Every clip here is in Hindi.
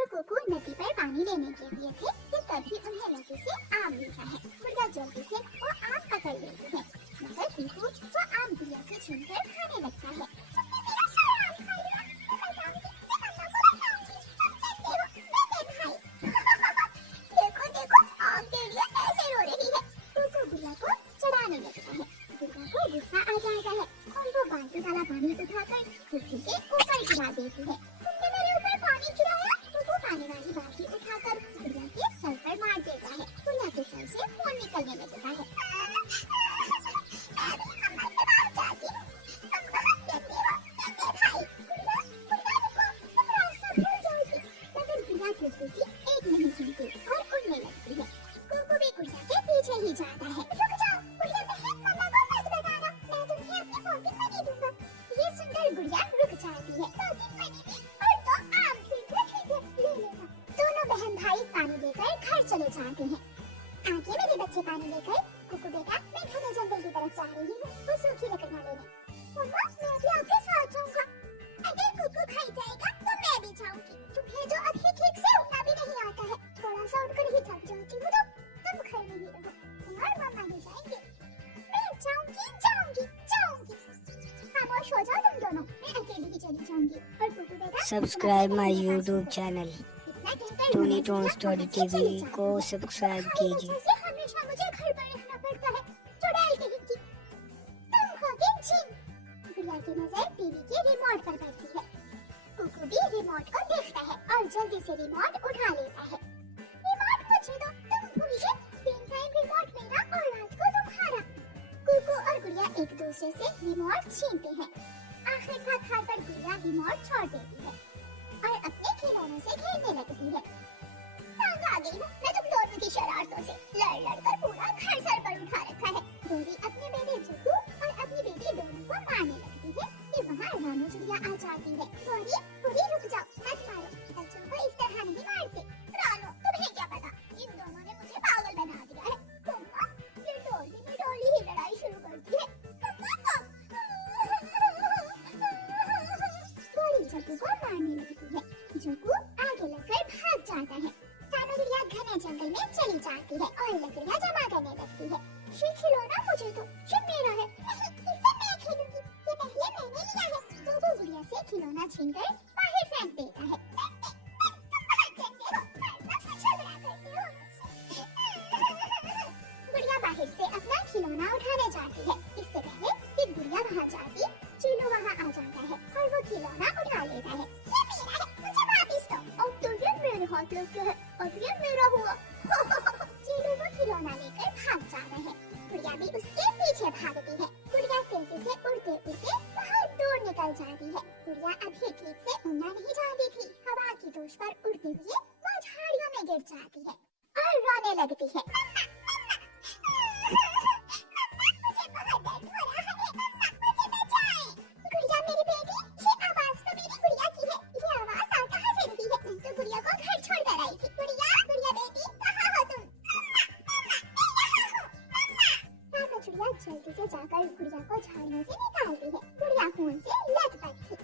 और कुकू नदी पर पानी लेने के लिए थे कि तभी उन्हें नदी से आम मिलता है। गुड़िया जल्दी से वो आम पकड़ लेती है, मगर पीहू वो आम गुड़िया से छीनकर खाने लगता है। तुमने मेरा सारा आम खा लिया, मैं बताऊंगी, मैं मम्मा को बताऊंगी, तुम जानते हो, मैं भाई। देखो देखो, आम के लिए ऐसे रो रही है। कुकू गुड़िया को चढ़ाने लगता है। गुड़िया को गुस्सा आ जाता है और वो बाल्टी वाला पानी उठाकर कुकू के ऊपर गिरा देती है। तुमने मेरे ऊपर पानी गिराया। कुकू पानी वाली बाल्टी उठाकर गुड़िया के सर पर मार देता है। गुड़िया के सर से खून निकलने लगता है। कुकू की एक नहीं सुनती और उड़ने लगती है। कुकू भी गुड़िया के पीछे ही जाता है। रुक जाओ, गुड़िया बहन, मम्मा को मत बताना, मैं तुम्हें अपनी पॉकेट मनी दूंगा। ये सुनकर गुड़िया रुक जाती है। पॉकेट मनी भी और तो आम, ठीक है, ले लेना। दोनों बहन भाई पानी लेकर घर चले जाते हैं। आगे मेरे बच्चे पानी लेकर। कुकू बेटा, मैं घने जंगल की तरफ जा रही हूँ, वो सूखी लकड़ियाँ लेने। मम्मा, मैं भी आपके साथ जाऊँगा। अगर कुकू खाई जाएगा तो मैं भी जाऊँगी। तुम्हें तो अभी ठीक से उड़ना भी नहीं आता है, थोड़ा सा उड़कर ही थक जाती हूँ तो तुम घर में ही रहो, मैं और मम्मा भी जाएंगे। मैं जाऊँगी। खामोश हो जाओ तुम दोनों, मैं अकेली ही चली जाऊँगी। और कुकू बेटा, subscribe my YouTube channel Toony Tone Story TV को सब्सक्राइब कीजिए। हमेशा मुझे घर पर रहना पड़ता है, चुड़ैल कहीं की। तुम होगे जिन। गुड़िया की नजर टीवी के रिमोट पर पड़ती है। कुकू भी रिमोट को देखता है और जल्दी से रिमोट उठा लेता है। रिमोट मुझे दो, तुम भूलिए, दिन टाइम रिमोट मेरा और रात को तुम्हारा। कुकू और गुड़िया एक दूसरे से रिमोट छीनते हैं। आखिरकार पर गुड़िया रिमोट छोड़ देती है और अपने खिलौनों से खेलने लगती है। तंग आ गई हूँ मैं तुम दोनों की शरारतों से। लड़ कर पूरा घर सर पर उठा रखा है। डोरी अपने बेटे जुगू और अपनी बेटी डोरी को मारने लगती है कि वहाँ रानू चिड़िया आ जाती है। डोरी रुक जाओ, मत मारो, बच्चों को इस तरह नहीं मारते। रानू, तुम्हें क्या पता, इन दोनों ने मुझे पागल बना दिया है। मम्मा, ये डोली ही लड़ाई शुरू करती है। डोरी जुगू को मारने लगती है। जुगू आगे लगकर भाग जाता है। रानू चिड़िया घने जंगल में चली जाती है और लकड़ियाँ जमा करने लगती है। ये खिलौना मुझे दो, ये मेरा है। नहीं, इससे मैं खेलूंगी, ये पहले मैंने लिया है। तो वो गुड़िया से खिलौना छीनकर बाहर फेंक देता है। गुड़िया बाहर से अपना खिलौना उठाने जाती है। इससे पहले कि गुड़िया वहाँ जाती, चीलू वहाँ आ जाता है और वो खिलौना उठा लेता है। ये मेरा है, मुझे वापस दो। अब तो ये मेरे हाथ लग गया है, अब ये मेरा हुआ। चीलू वो खिलौना लेकर भाग जाता है। गुड़िया भी उसके पीछे भागती है। गुड़िया तेजी से उड़ते उड़ते बहुत दूर निकल जाती है। गुड़िया अभी ठीक से उड़ना नहीं जानती थी। हवा की दोष पर उड़ते हुए वो झाड़ियों में गिर जाती है और रोने लगती है। मुझे बहुत दर्द हो रहा है, मुझे बचाएं। गुड़िया मेरी बेटी, ये आवाज तो मेरी गुड़िया की है। ये आवाज आ कहाँ से रही है? मैं तो गुड़िया को घर छोड़कर आई थी। गुड़िया बेटी, कहाँ हो तुम? रानू चिड़िया जल्दी से जाकर गुड़िया को झाड़ियों से निकालती है। गुड़िया खून से लथपथ थी।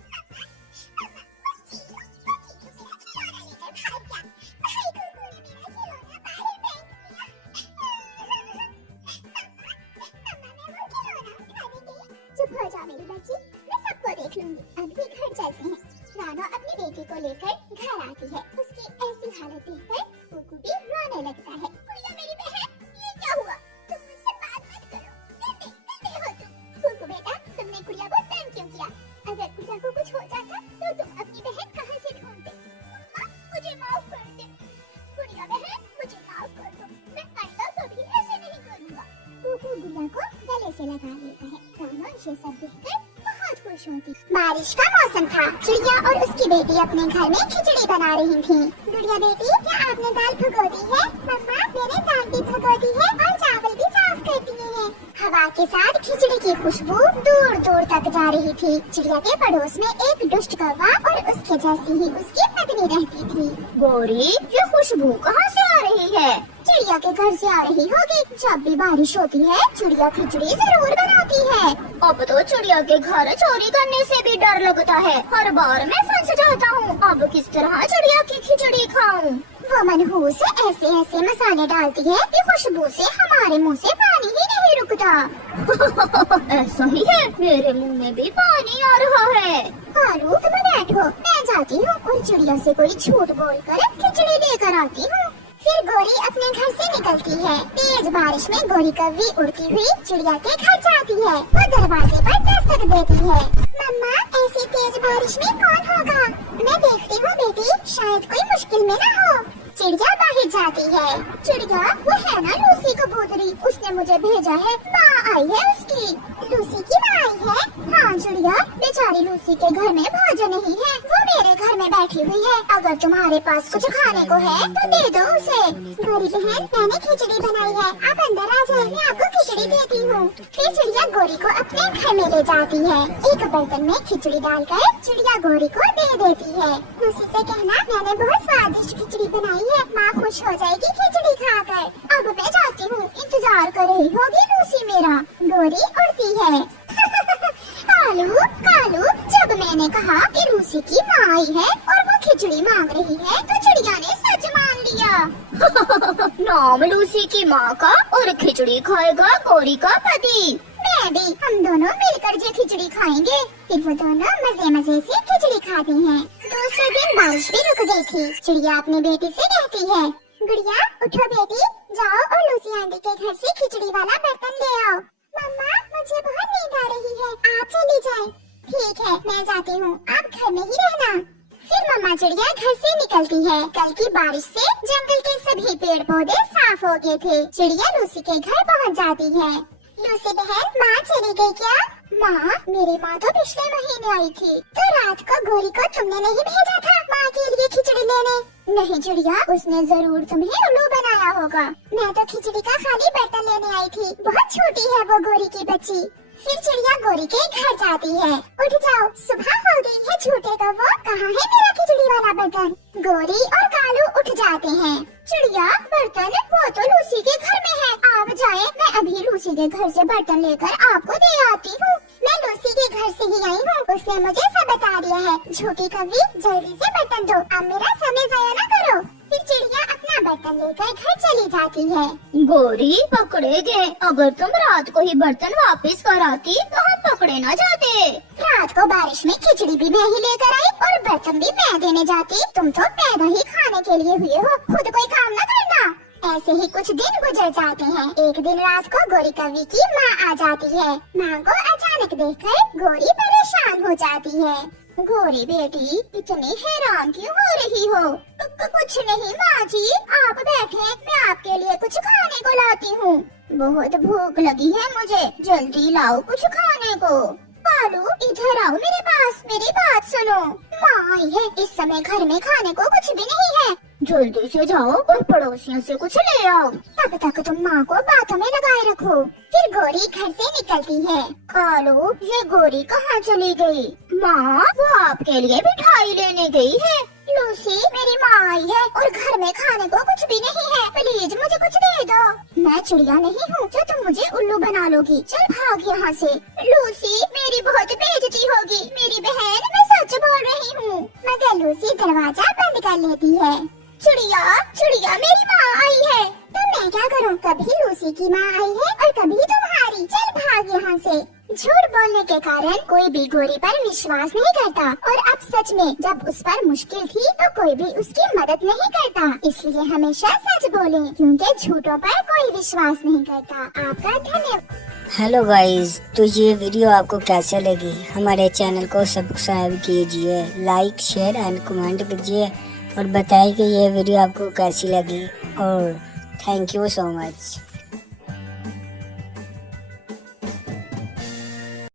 चुप हो जा मेरी बच्ची, मैं सबको देख लूंगी। अभी घर चलते हैं। रानू अपनी बेटी को लेकर घर आती है। उसकी ऐसी हालत देखकर कुकू भी रोने लगता है। गुड़िया मेरी बहन, ये क्या हुआ? तुम मुझसे बात मत करो, गंदे हो तुम। कुकू बेटा, तुमने गुड़िया को तंग क्यों किया? अगर गुड़िया को कुछ हो जाता तो तुम अपनी बहन कहाँ से ढूंढते? मम्मा, मुझे माफ कर दे। गुड़िया बहन, मुझे माफ कर दो, मैं आइंदा कभी ऐसे नहीं करूँगा। कुकू गुड़िया को गले से लगा लेता है। रानू ये सब देखकर बहुत खुश होती। बारिश का मौसम था। चिड़िया और उसकी बेटी अपने घर में खिचड़ी बना रही थी। गुड़िया बेटी, क्या आपने दाल भिगो दी है? मम्मा, मैंने दाल भी भिगो दी है और चावल भी साफ कर दिए हैं। हवा के साथ खिचड़ी की खुशबू दूर दूर तक जा रही थी। चिड़िया के पड़ोस में एक दुष्ट कौवा और उसके जैसी ही उसकी पत्नी रहती थी। गौरी, ये खुशबू कहाँ से आ रही है? चिड़िया के घर से आ रही होगी। जब भी बारिश होती है चिड़िया खिचड़ी जरूर बनाती है। अब तो चिड़िया के घर चोरी करने से भी डर लगता है। हर बार मैं फंस जाता हूँ। अब किस तरह चिड़िया की खिचड़ी खाऊं? वो मनहूस ऐसे ऐसे मसाले डालती है कि खुशबू से हमारे मुंह से पानी ही नहीं रुकता। ऐसा ही है, मेरे मुंह में भी पानी आ रहा है। कालू, तुम बैठो, मैं जाती हूँ और चिड़िया से कोई झूठ बोलकर खिचड़ी लेकर आती हूँ। फिर गौरी अपने घर से निकलती है। तेज बारिश में गौरी कौवी उड़ती हुई चिड़िया के घर जाती है। वो दरवाजे पर दस्तक देती है। मम्मा, ऐसी तेज बारिश में कौन होगा? मैं देखती हूँ बेटी, शायद कोई मुश्किल में न हो। चिड़िया बाहर जाती है। चिड़िया, वो है ना लूसी कबूतरी, उसने मुझे भेजा है। माँ आई है उसकी। लूसी की माँ आई है? हाँ चिड़िया, बेचारी लूसी के घर में भोजन नहीं है, वो मेरे घर में बैठी हुई है। अगर तुम्हारे पास कुछ खाने को है तो दे दो उसे। गौरी बहन, मैंने खिचड़ी बनाई है, आप अंदर आ जाए, मैं आपको खिचड़ी देती हूँ। फिर चिड़िया गौरी को अपने घर में ले जाती है। एक बर्तन में खिचड़ी डालकर चिड़िया गौरी को दे देती है। लूसी से कहना, मैंने बहुत स्वादिष्ट खिचड़ी बनाई है, माँ खुश हो जाएगी खिचड़ी खाकर। अब मैं जाती हूँ, इंतजार कर रही होगी लूसी मेरा। गौरी उड़ती है। कालू, कालू, जब मैंने कहा कि लूसी की माँ आई है और वो खिचड़ी मांग रही है तो चिड़िया ने सच मान लिया। नाम लूसी की माँ का और खिचड़ी खाएगा गौरी का पति। मैं भी, हम दोनों मिलकर ये खिचड़ी खाएंगे। फिर वो दोनों मजे मजे से खिचड़ी खाते हैं। दूसरे दिन बारिश भी रुक गई थी। चिड़िया अपनी बेटी से कहती है, गुड़िया उठो बेटी, जाओ और लूसी आंटी के घर से खिचड़ी वाला बर्तन ले आओ। मम्मा, मुझे बहुत नींद आ रही है, आप चली जाएं। ठीक है, मैं जाती हूँ, आप घर में ही रहना। फिर मम्मा चिड़िया घर से निकलती है। कल की बारिश से जंगल के सभी पेड़ पौधे साफ हो गए थे। चिड़िया लूसी के घर पहुँच जाती है। लूसी बहन, माँ चली गई क्या? माँ, मेरी माँ तो पिछले महीने आई थी। तो रात को गौरी को तुमने नहीं भेजा था माँ के लिए खिचड़ी लेने? नहीं चिड़िया, उसने जरूर तुम्हें उल्लू बनाया होगा। मैं तो खिचड़ी का खाली बर्तन लेने आई थी, बहुत छोटी है वो गौरी की बच्ची। फिर चिड़िया गौरी के घर जाती है। उठ जाओ, सुबह हो गई है झूठे कौवा, कहाँ है मेरा खिचड़ी वाला बर्तन? गौरी और कालू उठ जाते हैं। चिड़िया, बर्तन वो तो लूसी के घर में है, आप जाएं, मैं अभी लूसी के घर से बर्तन लेकर आपको दे आती हूँ। मैं लूसी के घर से ही आई हूँ, उसने मुझे सब बता दिया है। झूठी कौवी, जल्दी से बर्तन दो, अब मेरा समय जाया न करो। फिर चिड़िया अपना बर्तन लेकर घर चली जाती है। गौरी, पकड़े गए। अगर तुम रात को ही बर्तन वापस कर आती तो हम पकड़े न जाते। रात को बारिश में खिचड़ी भी मैं ही लेकर आई और बर्तन भी मैं देने जाती। तुम तो पैदा ही खाने के लिए हुए हो, खुद कोई काम न करना। ऐसे ही कुछ दिन गुजर जाते हैं। एक दिन रात को गौरी कौवी की माँ आ जाती है। माँ को अचानक देखकर गौरी परेशान हो जाती है। गौरी बेटी, इतनी हैरान क्यों हो रही हो? कुछ नहीं माँ जी, आप बैठे, मैं आपके लिए कुछ खाने को लाती हूँ। बहुत भूख लगी है मुझे, जल्दी लाओ कुछ खाने को। कालू, इधर आओ मेरे पास, मेरी बात सुनो। माँ आई है, इस समय घर में खाने को कुछ भी नहीं है। जल्दी से जाओ और पड़ोसियों से कुछ ले आओ। तब तक तुम माँ को बातों में लगाए रखो। फिर गौरी घर से निकलती है। कालू, ये गौरी कहाँ चली गई? माँ, वो आपके लिए मिठाई लेने गई है। लूसी, मेरी माँ आई है और घर में खाने को कुछ भी नहीं है, प्लीज मुझे कुछ दे दो। मैं चिड़िया नहीं हूँ जो तुम मुझे उल्लू बना लोगी, चल भाग यहाँ से। लूसी, मेरी बहुत बेइज्जती होगी। मेरी बहन, मैं सच बोल रही हूँ। मगर लूसी दरवाजा बंद कर लेती है। चिड़िया, चिड़िया, मेरी माँ आई है। तो मैं क्या करूँ? कभी लूसी की माँ आई है और कभी तुम्हारी। चल भाग यहाँ से। झूठ बोलने के कारण कोई भी गौरी पर विश्वास नहीं करता और अब सच में जब उस पर मुश्किल थी तो कोई भी उसकी मदद नहीं करता। इसलिए हमेशा सच बोलें, क्योंकि झूठों पर कोई विश्वास नहीं करता। आपका धन्यवाद। हेलो गाइस, तो ये वीडियो आपको कैसा लगी? हमारे चैनल को सब्सक्राइब कीजिए, लाइक शेयर एंड कमेंट कीजिए और बताइए कि ये वीडियो आपको कैसी लगी। और थैंक यू सो मच।